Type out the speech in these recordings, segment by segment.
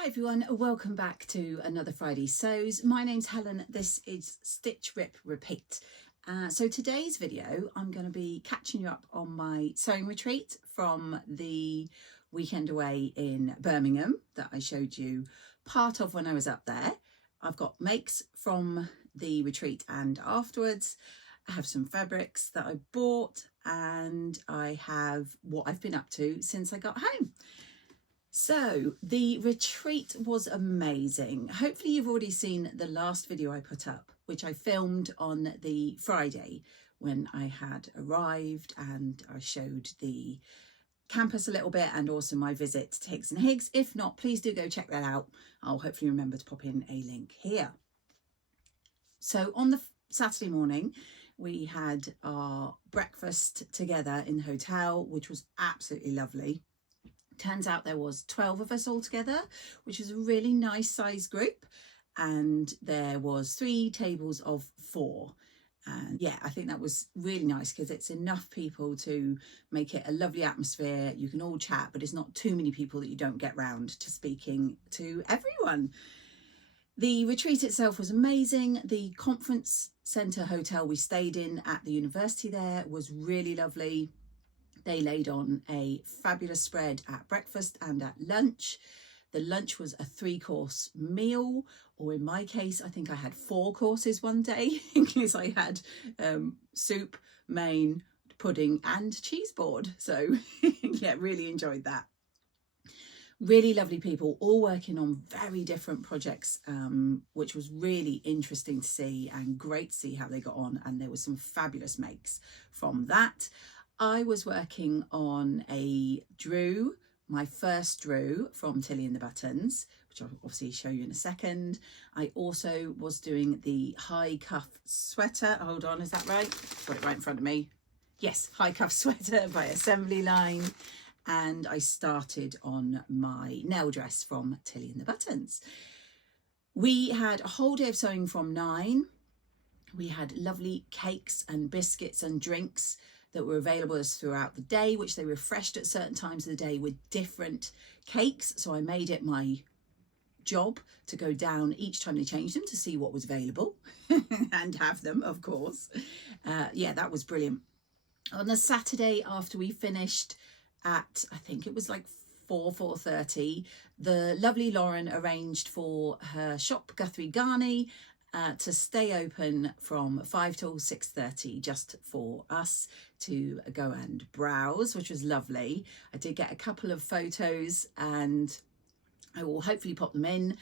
Hi everyone, welcome back to another Friday Sews. My name's Helen, this is Stitch, Rip, Repeat. So today's video, I'm going to be catching you up on my sewing retreat from the weekend away in Birmingham that I showed you part of when I was up there. I've got makes from the retreat and afterwards. I have some fabrics that I bought and I have what I've been up to since I got home. So the retreat was amazing. Hopefully you've already seen the last video I put up, which I filmed on the Friday when I had arrived, and I showed the campus a little bit and also my visit to Higgs and Higgs. If not, please do go check that out. I'll hopefully remember to pop in a link here. So on the Saturday morning, we had our breakfast together in the hotel, which was absolutely lovely. Turns out there was 12 of us all together, which was a really nice size group, and there was 3 tables of 4. And yeah, I think that was really nice because it's enough people to make it a lovely atmosphere. You can all chat, but it's not too many people that you don't get round to speaking to everyone. The retreat itself was amazing. The conference centre hotel we stayed in at the university there was really lovely. They laid on a fabulous spread at breakfast and at lunch. The lunch was a 3-course meal, or in my case, I think I had 4 courses one day because I had soup, main, pudding and cheese board. So yeah, really enjoyed that. Really lovely people, all working on very different projects, which was really interesting to see and great to see how they got on. And there was some fabulous makes from that. I was working on a drew, my first drew from Tilly and the Buttons, which I'll obviously show you in a second. I also was doing the high cuff sweater. Hold on, is that right? Got it right in front of me. Yes, high cuff sweater by Assembly Line. And I started on my nail dress from Tilly and the Buttons. We had a whole day of sewing from 9. We had lovely cakes and biscuits and drinks that were available as throughout the day, which they refreshed at certain times of the day with different cakes. So I made it my job to go down each time they changed them to see what was available and have them, of course. Yeah, that was brilliant. On the Saturday after we finished at, I think it was like 4:30, the lovely Lauren arranged for her shop Guthrie Garney to stay open from 5 till 6:30 just for us to go and browse, which was lovely. I did get a couple of photos and I will hopefully pop them in.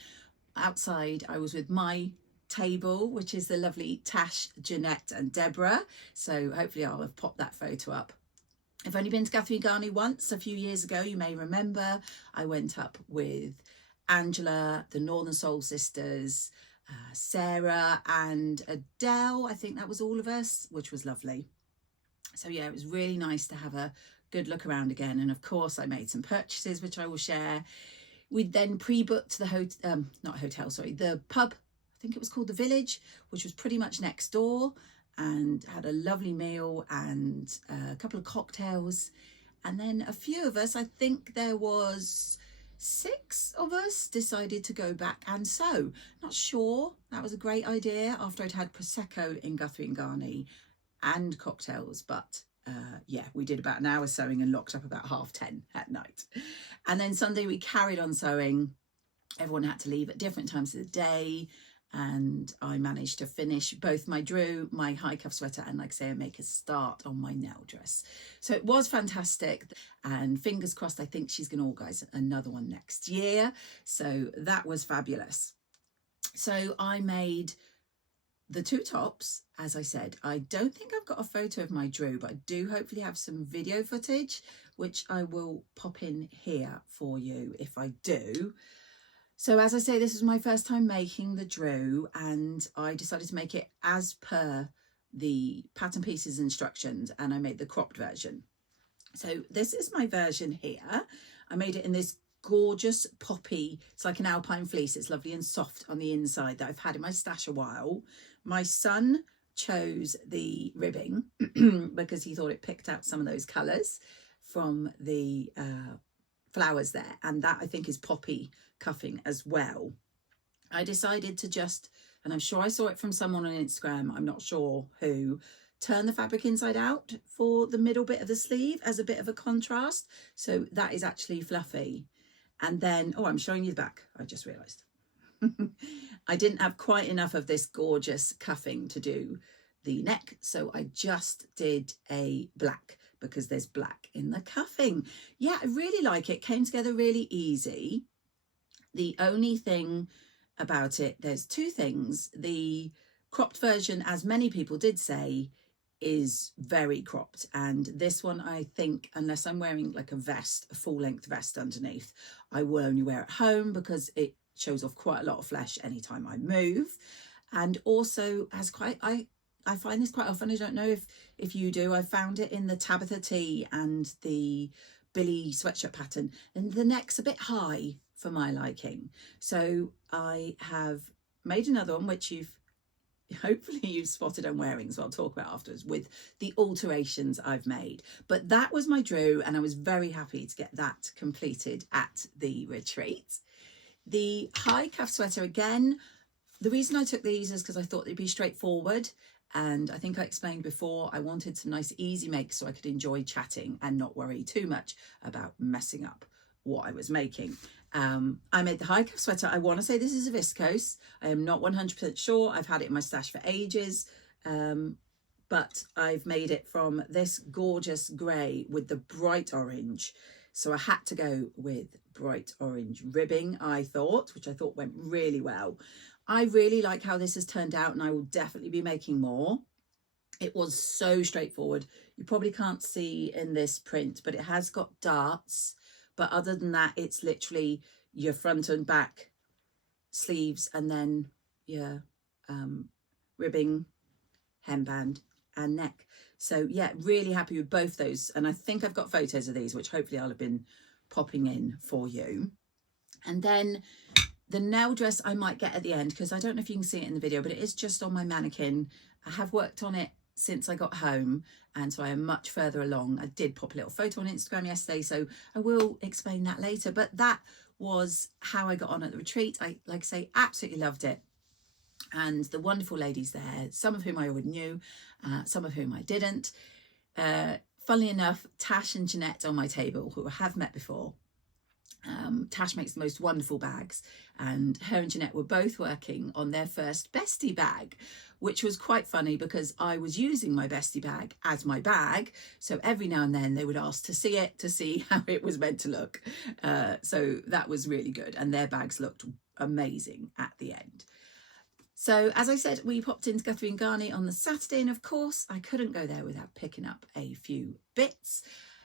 Outside I was with my table, which is the lovely Tash, Jeanette and Deborah, so hopefully I'll have popped that photo up. I've only been to Guthrie Garney once a few years ago, you may remember. I went up with Angela, the Northern Soul Sisters, Sarah and Adele. I think that was all of us, which was lovely. So yeah, it was really nice to have a good look around again. And of course I made some purchases, which I will share. We then pre-booked the the pub, I think it was called the Village, which was pretty much next door, and had a lovely meal and a couple of cocktails. And then a few of us, I think there was 6 of us, decided to go back and sew. Not sure that was a great idea after I'd had Prosecco in Guthrie and Garney and cocktails, but yeah, we did about an hour sewing and locked up about 10:30 at night. And then Sunday we carried on sewing. Everyone had to leave at different times of the day, and I managed to finish both my drew, my high cuff sweater, and like I say, I make a start on my nail dress. So it was fantastic, and fingers crossed, I think she's going to organise another one next year. So that was fabulous. So I made the 2 tops, as I said. I don't think I've got a photo of my drew, but I do hopefully have some video footage, which I will pop in here for you if I do. So as I say, this is my first time making the drew, and I decided to make it as per the pattern pieces instructions, and I made the cropped version. So this is my version here. I made it in this gorgeous poppy, it's like an alpine fleece, it's lovely and soft on the inside, that I've had in my stash a while. My son chose the ribbing because he thought it picked out some of those colours from the flowers there, and that I think is poppy cuffing as well. I decided to just, and I'm sure I saw it from someone on Instagram, I'm not sure who, turn the fabric inside out for the middle bit of the sleeve as a bit of a contrast. So that is actually fluffy. And then, oh, I'm showing you the back, I just realized. I didn't have quite enough of this gorgeous cuffing to do the neck, so I just did a black because there's black in the cuffing. Yeah, I really like it. Came together really easy. The only thing about it, there's two things. The cropped version, as many people did say, is very cropped, and this one, I think, unless I'm wearing like a vest, a full-length vest underneath, I will only wear at home because it shows off quite a lot of flesh anytime I move. And also has quite, I find this quite often, I don't know if you do, I found it in the Tabitha tee and the Billy sweatshirt pattern, and the neck's a bit high for my liking. So I have made another one, which hopefully you've spotted I'm wearing, so I'll talk about afterwards, with the alterations I've made. But that was my Drew, and I was very happy to get that completed at the retreat. The high cuff sweater, again, the reason I took these is because I thought they'd be straightforward. And I think I explained before, I wanted some nice easy makes so I could enjoy chatting and not worry too much about messing up what I was making. I made the high cuff sweater. I want to say this is a viscose. I am not 100% sure. I've had it in my stash for ages. But I've made it from this gorgeous grey with the bright orange. So I had to go with bright orange ribbing, I thought, which I thought went really well. I really like how this has turned out, and I will definitely be making more. It was so straightforward. You probably can't see in this print, but it has got darts. But other than that, it's literally your front and back sleeves, and then your ribbing, hemband and neck. So yeah, really happy with both those. And I think I've got photos of these, which hopefully I'll have been popping in for you. And then the nail dress I might get at the end, because I don't know if you can see it in the video, but it is just on my mannequin. I have worked on it since I got home, and so I am much further along. I did pop a little photo on Instagram yesterday, so I will explain that later. But that was how I got on at the retreat. I, like I say, absolutely loved it. And the wonderful ladies there, some of whom I already knew, some of whom I didn't. Funnily enough, Tash and Jeanette on my table, who I have met before. Tash makes the most wonderful bags, and her and Jeanette were both working on their first bestie bag, which was quite funny because I was using my bestie bag as my bag, so every now and then they would ask to see it, to see how it was meant to look. So that was really good, and their bags looked amazing at the end. So as I said, we popped into Guthrie and Garni on the Saturday, and of course I couldn't go there without picking up a few bits.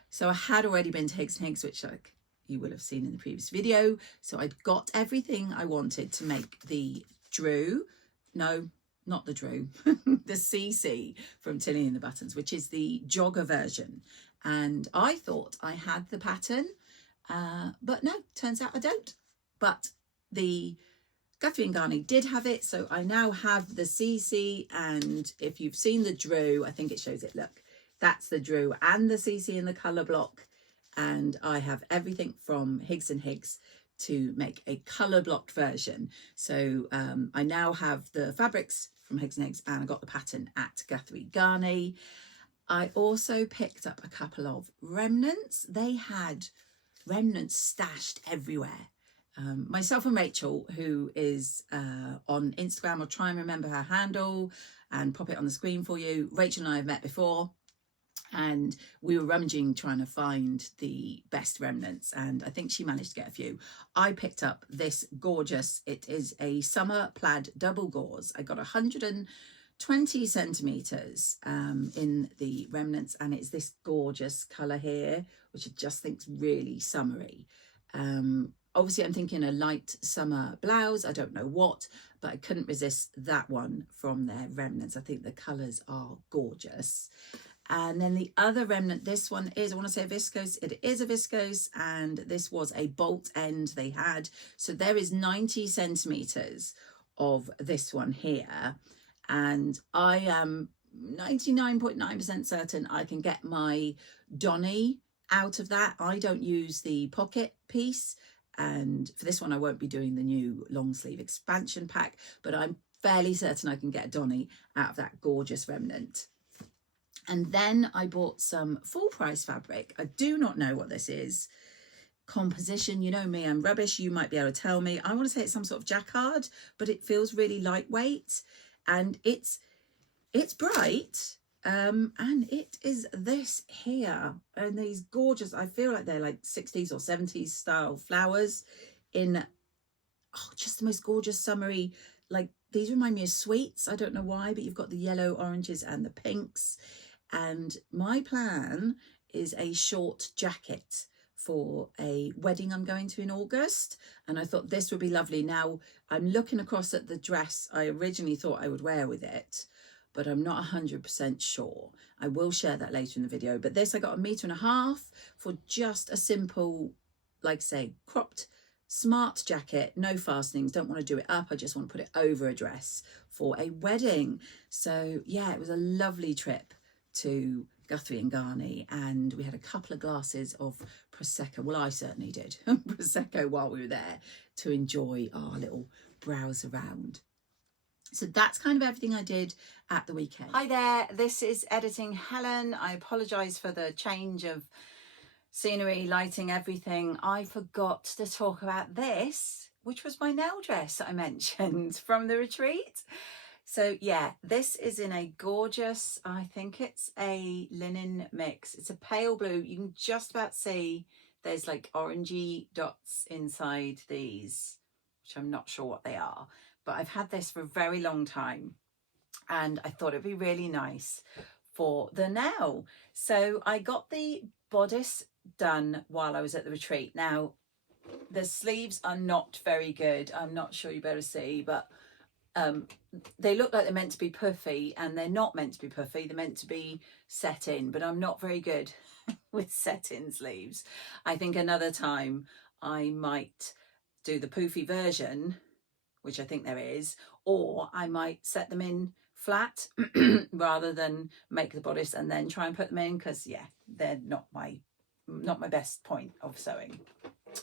So I had already been to Higgs & Higgs, which you will have seen in the previous video. So I'd got everything I wanted to make the Drew, no, not the Drew, the CC from Tilly and the Buttons, which is the jogger version. And I thought I had the pattern, but no, turns out I don't. But the Guthrie and Garni did have it, so I now have the CC, and if you've seen the Drew, I think it shows it, look, that's the Drew and the CC in the colour block. And I have everything from Higgs & Higgs to make a colour blocked version. So I now have the fabrics from Higgs & Higgs, and I got the pattern at Guthrie Garni. I also picked up a couple of remnants. They had remnants stashed everywhere. Myself and Rachel, who is on Instagram, I'll try and remember her handle and pop it on the screen for you. Rachel and I have met before, and we were rummaging trying to find the best remnants, and I think she managed to get a few. I picked up this gorgeous, it is a summer plaid double gauze. I got 120 centimeters in the remnants, and it's this gorgeous color here, which I just think's really summery. Obviously I'm thinking a light summer blouse, I don't know what, but I couldn't resist that one from their remnants. I think the colors are gorgeous. And then the other remnant, this one is, I want to say a viscose. It is a viscose, and this was a bolt end they had. So there is 90 centimeters of this one here. And I am 99.9% certain I can get my Donny out of that. I don't use the pocket piece, and for this one I won't be doing the new long sleeve expansion pack, but I'm fairly certain I can get a Donny out of that gorgeous remnant. And then I bought some full price fabric. I do not know what this is. Composition, you know me, I'm rubbish. You might be able to tell me. I want to say it's some sort of jacquard, but it feels really lightweight, and it's bright. And it is this here, and these gorgeous, I feel like they're like 60s or 70s style flowers in just the most gorgeous summery, like these remind me of sweets. I don't know why, but you've got the yellow, oranges and the pinks. And my plan is a short jacket for a wedding I'm going to in August, and I thought this would be lovely. Now I'm looking across at the dress I originally thought I would wear with it, but I'm not 100% sure. I will share that later in the video. But this I got 1.5 meters for just a simple, like say, cropped smart jacket, no fastenings, don't want to do it up, I just want to put it over a dress for a wedding. So yeah, it was a lovely trip to Guthrie and Garney, and we had a couple of glasses of Prosecco. Well, I certainly did. Prosecco while we were there to enjoy our little browse around. So that's kind of everything I did at the weekend. Hi there, this is Editing Helen. I apologise for the change of scenery, lighting, everything. I forgot to talk about this, which was my nail dress that I mentioned from the retreat. So yeah, this is in a gorgeous, I think it's a linen mix. It's a pale blue. You can just about see there's like orangey dots inside these, which I'm not sure what they are, but I've had this for a very long time, and I thought it'd be really nice for the nail. So I got the bodice done while I was at the retreat. Now the sleeves are not very good. I'm not sure you better see, but they look like they're meant to be puffy, and they're not meant to be puffy. They're meant to be set in, but I'm not very good with set in sleeves. I think another time I might do the poofy version, which I think there is, or I might set them in flat rather than make the bodice and then try and put them in, because yeah, they're not my best point of sewing.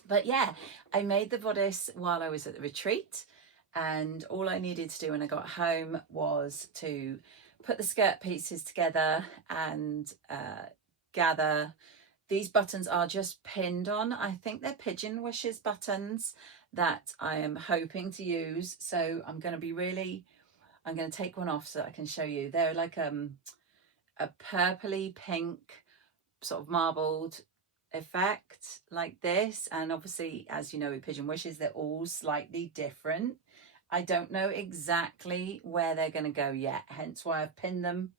But yeah, I made the bodice while I was at the retreat, and all I needed to do when I got home was to put the skirt pieces together and gather. These buttons are just pinned on. I think they're Pigeon Wishes buttons that I am hoping to use. So I'm going to take one off so that I can show you. They're like a purpley pink sort of marbled effect like this, and obviously, as you know, with Pigeon Wishes, they're all slightly different. I don't know exactly where they're going to go yet, hence why I've pinned them,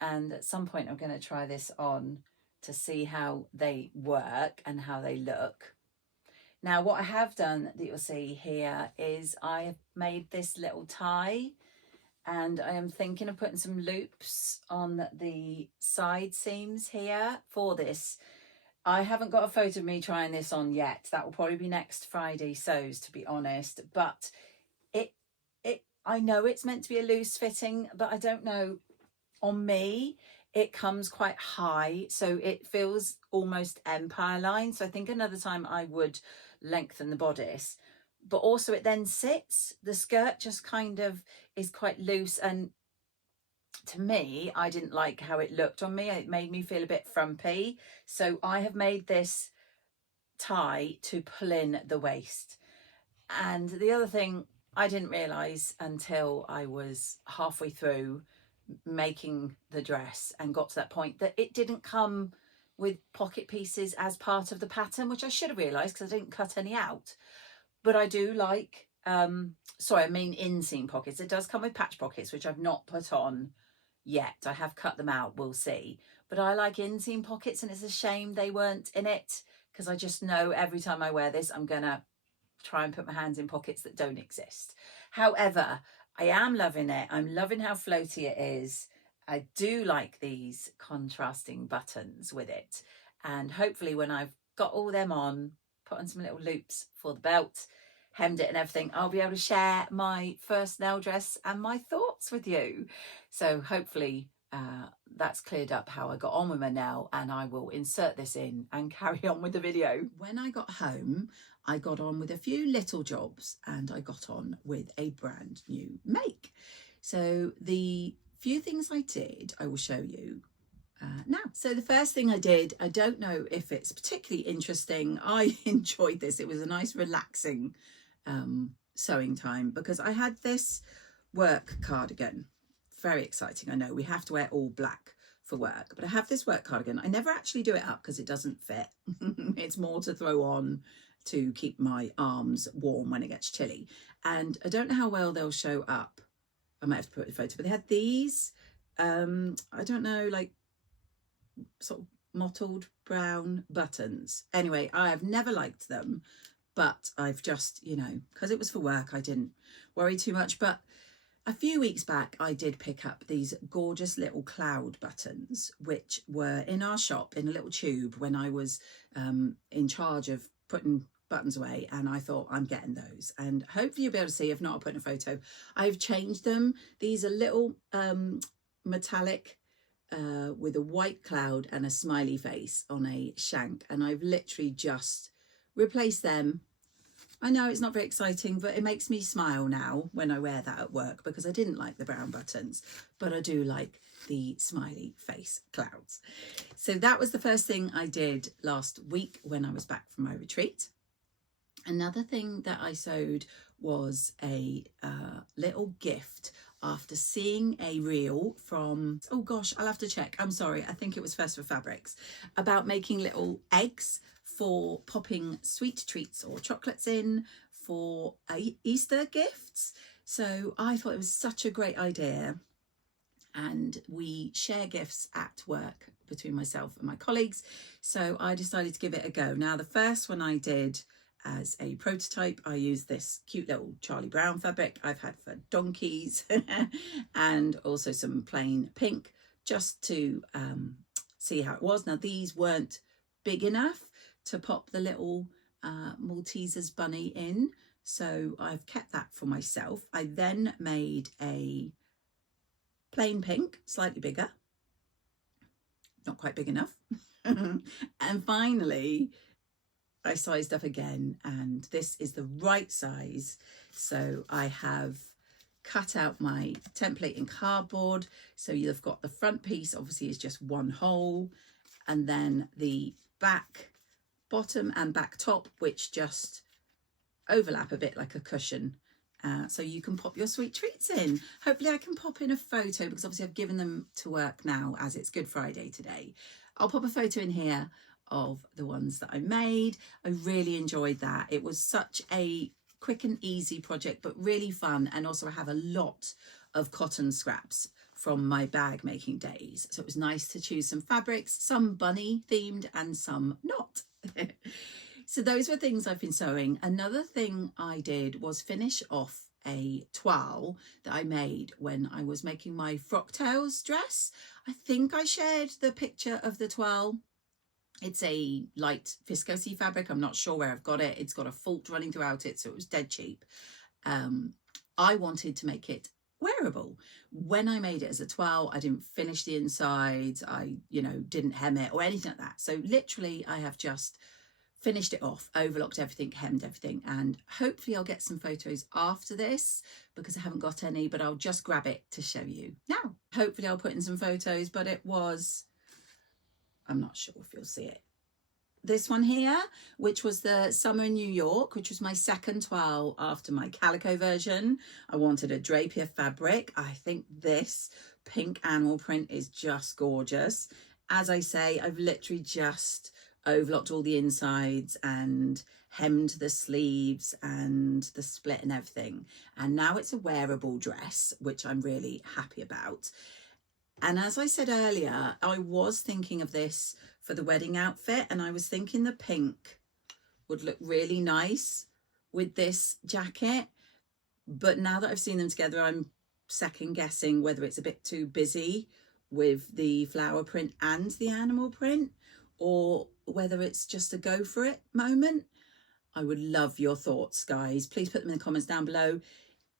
and at some point I'm going to try this on to see how they work and how they look. Now what I have done that you'll see here is I have made this little tie, and I am thinking of putting some loops on the side seams here for this. I haven't got a photo of me trying this on yet. That will probably be next Friday sews, to be honest. But I know it's meant to be a loose fitting, but I don't know. On me, it comes quite high, so it feels almost empire line. So I think another time I would lengthen the bodice. But also it then sits. The skirt just kind of is quite loose, and to me, I didn't like how it looked on me. It made me feel a bit frumpy. So I have made this tie to pull in the waist. And the other thing I didn't realise until I was halfway through making the dress and got to that point, that it didn't come with pocket pieces as part of the pattern, which I should have realised because I didn't cut any out. But I do like, sorry, I mean inseam pockets. It does come with patch pockets, which I've not put on yet. I have cut them out, we'll see. But I like inseam pockets, and it's a shame they weren't in it, because I just know every time I wear this, I'm gonna try and put my hands in pockets that don't exist. However, I am loving it. I'm loving how floaty it is. I do like these contrasting buttons with it. And hopefully when I've got all them on, put on some little loops for the belt, hemmed it and everything, I'll be able to share my first nail dress and my thoughts with you. So hopefully that's cleared up how I got on with my nail, and I will insert this in and carry on with the video. When I got home, I got on with a few little jobs and I got on with a brand new make. So the few things I did, I will show you now. So the first thing I did, I don't know if it's particularly interesting. I enjoyed this. It was a nice relaxing sewing time because I had this work cardigan. Very exciting. I know we have to wear all black for work, but I have this work cardigan. I never actually do it up because it doesn't fit. It's more to throw on to keep my arms warm when it gets chilly. And I don't know how well they'll show up. I might have to put a photo, but they had these, I don't know, like sort of mottled brown buttons. Anyway, I have never liked them, but I've just, you know, because it was for work, I didn't worry too much. But a few weeks back, I did pick up these gorgeous little cloud buttons, which were in our shop in a little tube when I was in charge of putting buttons away, and I thought, I'm getting those, and hopefully you'll be able to see. If not, I'll put in a photo. I've changed them. These are little metallic with a white cloud and a smiley face on a shank, and I've literally just replaced them. I know it's not very exciting, but it makes me smile now when I wear that at work because I didn't like the brown buttons, but I do like the smiley face clouds. So that was the first thing I did last week when I was back from my retreat. Another thing that I sewed was a little gift after seeing a reel from, oh gosh, I'll have to check. I'm sorry. I think it was First for Fabrics, about making little eggs for popping sweet treats or chocolates in for Easter gifts. So I thought it was such a great idea. And we share gifts at work between myself and my colleagues. So I decided to give it a go. Now, the first one I did as a prototype, I used this cute little Charlie Brown fabric I've had for donkeys and also some plain pink just to see how it was. Now, these weren't big enough to pop the little Maltesers bunny in, so I've kept that for myself. I then made a plain pink, slightly bigger, not quite big enough. And finally, I sized up again, and this is the right size. So I have cut out my template in cardboard. So you've got the front piece, obviously is just one hole, and then the back bottom and back top, which just overlap a bit like a cushion. So you can pop your sweet treats in. Hopefully I can pop in a photo because obviously I've given them to work now as it's Good Friday today. I'll pop a photo in here of the ones that I made. I really enjoyed that. It was such a quick and easy project, but really fun. And also I have a lot of cotton scraps from my bag making days. So it was nice to choose some fabrics, some bunny themed and some not. So those were things I've been sewing. Another thing I did was finish off a toile that I made when I was making my frock tails dress. I think I shared the picture of the toile. It's a light viscose fabric. I'm not sure where I've got it. It's got a fault running throughout it, so it was dead cheap. I wanted to make it wearable. When I made it as a toile, I didn't finish the insides. I, didn't hem it or anything like that. So literally I have just finished it off, overlocked everything, hemmed everything, and hopefully I'll get some photos after this because I haven't got any, but I'll just grab it to show you now. Hopefully I'll put in some photos, but it was, I'm not sure if you'll see it. This one here, which was the Summer in New York, which was my second toile after my calico version. I wanted a drapier fabric. I think this pink animal print is just gorgeous. As I say, I've literally just overlocked all the insides and hemmed the sleeves and the split and everything. And now it's a wearable dress, which I'm really happy about. And as I said earlier, I was thinking of this for the wedding outfit, and I was thinking the pink would look really nice with this jacket. But now that I've seen them together, I'm second guessing whether it's a bit too busy with the flower print and the animal print, or whether it's just a go for it moment. I would love your thoughts, guys. Please put them in the comments down below.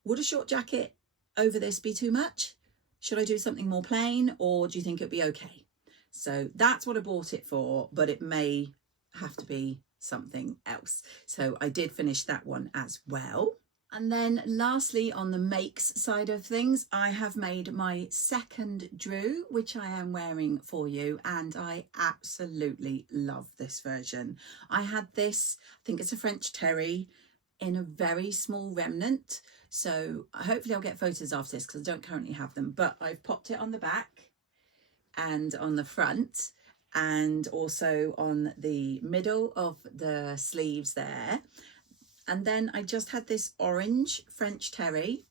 Would a short jacket over this be too much? should I do something more plain, or do you think it'd be okay? So that's what I bought it for, but it may have to be something else. So I did finish that one as well. And then lastly, on the makes side of things, I have made my second Drew, which I am wearing for you, and I absolutely love this version. I had this, I think it's a French terry, in a very small remnant. So hopefully I'll get photos after this because I don't currently have them, but I've popped it on the back and on the front and also on the middle of the sleeves there. And then I just had this orange French terry,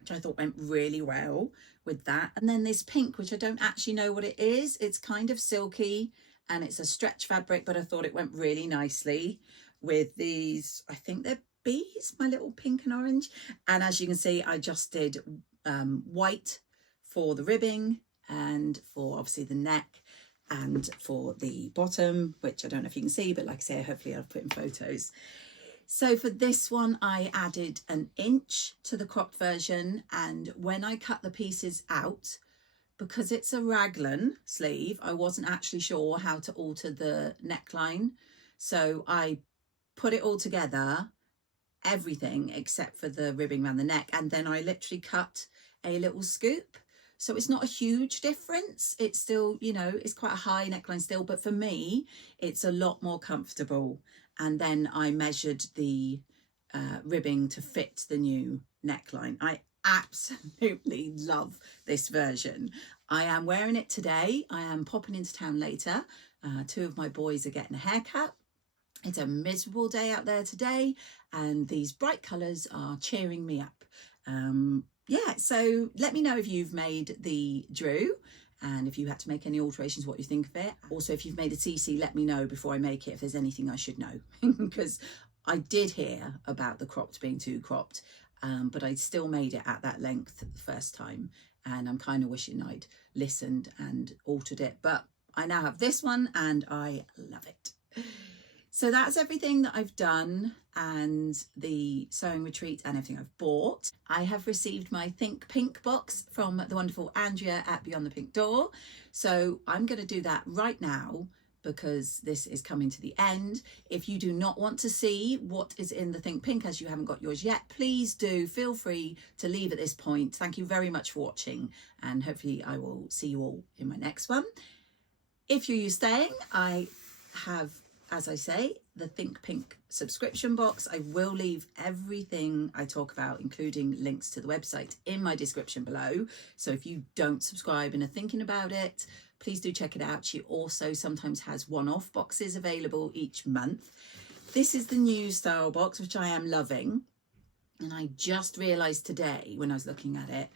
which I thought went really well with that. And then this pink, which I don't actually know what it is. It's kind of silky and it's a stretch fabric, but I thought it went really nicely with these, I think they're bees, my little pink and orange. And as you can see, I just did white for the ribbing and for obviously the neck and for the bottom, which I don't know if you can see, but like I say, hopefully I'll put in photos. So for this one, I added an inch to the cropped version, and when I cut the pieces out, because it's a raglan sleeve, I wasn't actually sure how to alter the neckline. So I put it all together, everything except for the ribbing around the neck, and then I literally cut a little scoop. So it's not a huge difference. It's still, you know, it's quite a high neckline still, but for me, it's a lot more comfortable. And then I measured the ribbing to fit the new neckline. I absolutely love this version. I am wearing it today. I am popping into town later. Two of my boys are getting a haircut. It's a miserable day out there today, and these bright colours are cheering me up. Yeah, so let me know if you've made the Drew and if you had to make any alterations, what you think of it. Also, if you've made a CC, let me know before I make it if there's anything I should know, because I did hear about the cropped being too cropped, but I still made it at that length the first time, and I'm kind of wishing I'd listened and altered it, but I now have this one and I love it. So that's everything that I've done and the sewing retreat and everything I've bought. I have received my Think Pink box from the wonderful Andrea at Beyond the Pink Door. So I'm going to do that right now because this is coming to the end. If you do not want to see what is in the Think Pink as you haven't got yours yet, please do feel free to leave at this point. Thank you very much for watching, and hopefully I will see you all in my next one. If you're staying, I have, as I say, the Think Pink subscription box. I will leave everything I talk about, including links to the website, in my description below. So if you don't subscribe and are thinking about it, please do check it out. She also sometimes has one-off boxes available each month. This is the new style box, which I am loving. And I just realised today when I was looking at it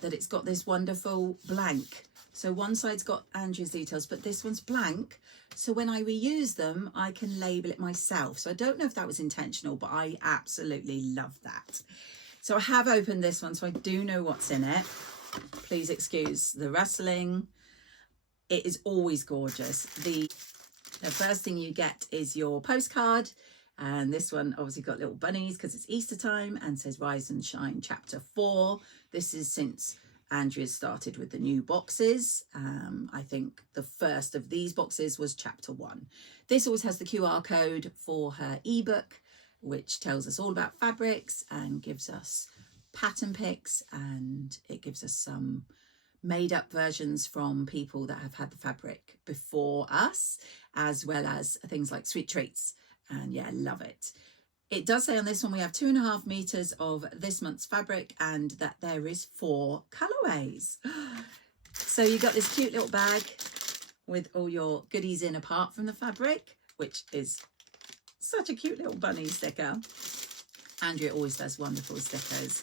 that it's got this wonderful blank. So one side's got Andrew's details, but this one's blank. So when I reuse them, I can label it myself. So I don't know if that was intentional, but I absolutely love that. So I have opened this one, so I do know what's in it. Please excuse the rustling. It is always gorgeous. The first thing you get is your postcard. And this one obviously got little bunnies because it's Easter time and says Rise and Shine Chapter 4. This is since Andrea started with the new boxes. I think the first of these boxes was Chapter 1. This always has the QR code for her ebook, which tells us all about fabrics and gives us pattern pics, and it gives us some made up versions from people that have had the fabric before us, as well as things like sweet treats. And yeah, I love it. It does say on this one we have 2.5 meters of this month's fabric and that there is 4 colorways. So you got this cute little bag with all your goodies in apart from the fabric, which is such a cute little bunny sticker. Andrea always does wonderful stickers.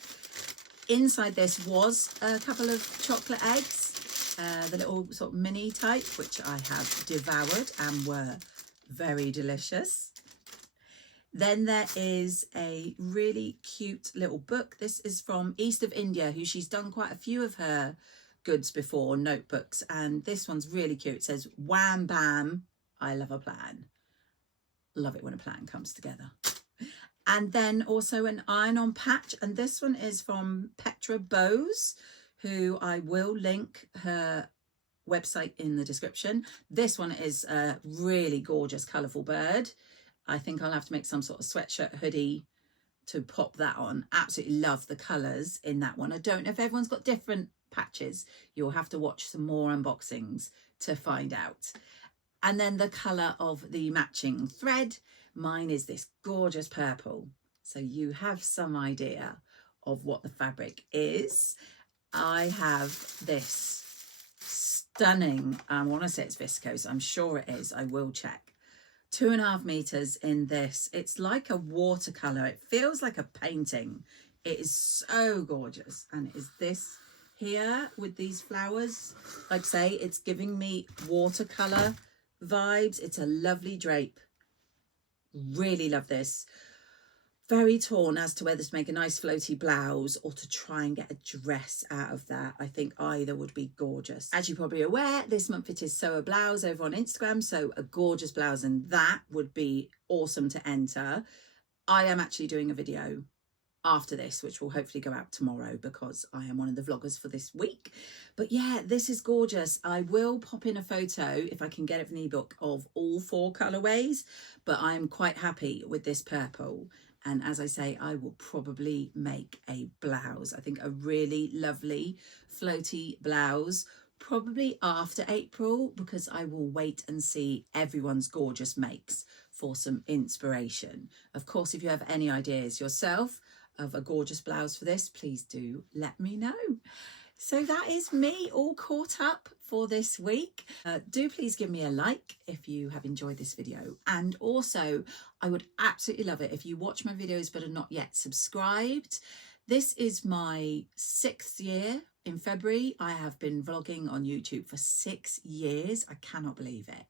Inside this was a couple of chocolate eggs, the little sort of mini type, which I have devoured and were very delicious. Then there is a really cute little book. This is from East of India, who she's done quite a few of her goods before, notebooks. And this one's really cute. It says, "Wham bam, I love a plan." Love it when a plan comes together. And then also an iron-on patch. And this one is from Petra Bose, who I will link her website in the description. This one is a really gorgeous, colourful bird. I think I'll have to make some sort of sweatshirt hoodie to pop that on. Absolutely love the colours in that one. I don't know if everyone's got different patches. You'll have to watch some more unboxings to find out. And then the colour of the matching thread, mine is this gorgeous purple. So you have some idea of what the fabric is. I have this stunning, I want to say it's viscose, I'm sure it is, I will check. 2.5 meters in this. It's like a watercolor. It feels like a painting. It is so gorgeous. And it is this here with these flowers. Like I say, it's giving me watercolor vibes. It's a lovely drape. Really love this. Very torn as to whether to make a nice floaty blouse or to try and get a dress out of that. I think either would be gorgeous. As you're probably aware, this month it is Sew a Blouse over on Instagram. So a gorgeous blouse, and that would be awesome to enter. I am actually doing a video after this, which will hopefully go out tomorrow because I am one of the vloggers for this week. But yeah, this is gorgeous. I will pop in a photo if I can get it from the ebook of all 4 colorways, but I'm quite happy with this purple. And as I say, I will probably make a blouse. I think a really lovely floaty blouse, probably after April, because I will wait and see everyone's gorgeous makes for some inspiration. Of course, if you have any ideas yourself of a gorgeous blouse for this, please do let me know. So that is me all caught up for this week. Do please give me a like if you have enjoyed this video. And also, I would absolutely love it if you watch my videos but are not yet subscribed. This is my 6th year. In February, I have been vlogging on YouTube for 6 years. I cannot believe it.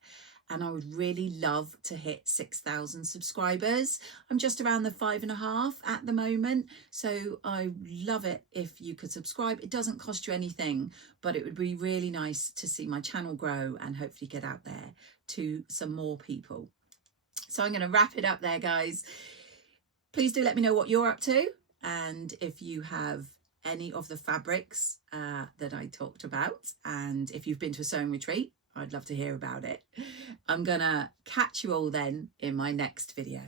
And I would really love to hit 6,000 subscribers. I'm just around the 5.5 at the moment. So I love it if you could subscribe. It doesn't cost you anything, but it would be really nice to see my channel grow and hopefully get out there to some more people. So I'm going to wrap it up there, guys. Please do let me know what you're up to. And if you have any of the fabrics that I talked about, and if you've been to a sewing retreat, I'd love to hear about it. I'm gonna catch you all then in my next video.